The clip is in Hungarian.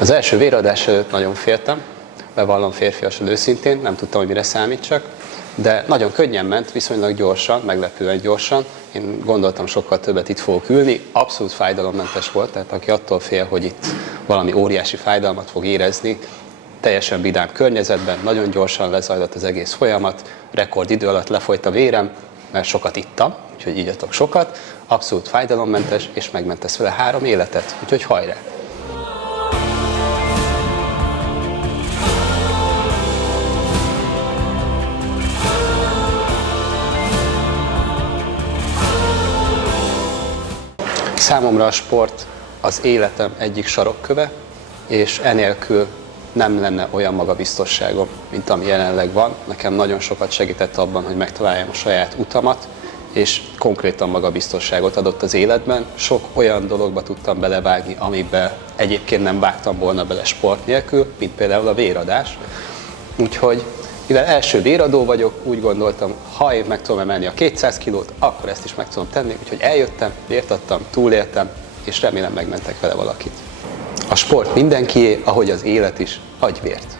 Az első véradás előtt nagyon féltem, bevallom férfiasan őszintén, nem tudtam, hogy mire számítsak, de nagyon könnyen ment, viszonylag gyorsan, meglepően gyorsan. Én gondoltam, sokkal többet itt fogok ülni, abszolút fájdalommentes volt, tehát aki attól fél, hogy itt valami óriási fájdalmat fog érezni, teljesen vidám környezetben, nagyon gyorsan lezajlott az egész folyamat, rekordidő alatt lefolyt a vérem, mert sokat ittam, úgyhogy igyatok sokat, abszolút fájdalommentes, és megmentesz vele 3 életet, úgyhogy hajrá! Számomra a sport az életem egyik sarokköve, és enélkül nem lenne olyan magabiztosságom, mint ami jelenleg van. Nekem nagyon sokat segített abban, hogy megtaláljam a saját utamat, és konkrétan magabiztosságot adott az életben. Sok olyan dologba tudtam belevágni, amiben egyébként nem vágtam volna bele sport nélkül, mint például a véradás. Úgyhogy, mivel első véradó vagyok, úgy gondoltam, ha én meg tudom emelni a 200 kilót, akkor ezt is meg tudom tenni. Úgyhogy eljöttem, vért adtam, túléltem, és remélem megmentek vele valakit. A sport mindenkié, ahogy az élet is, adj vért!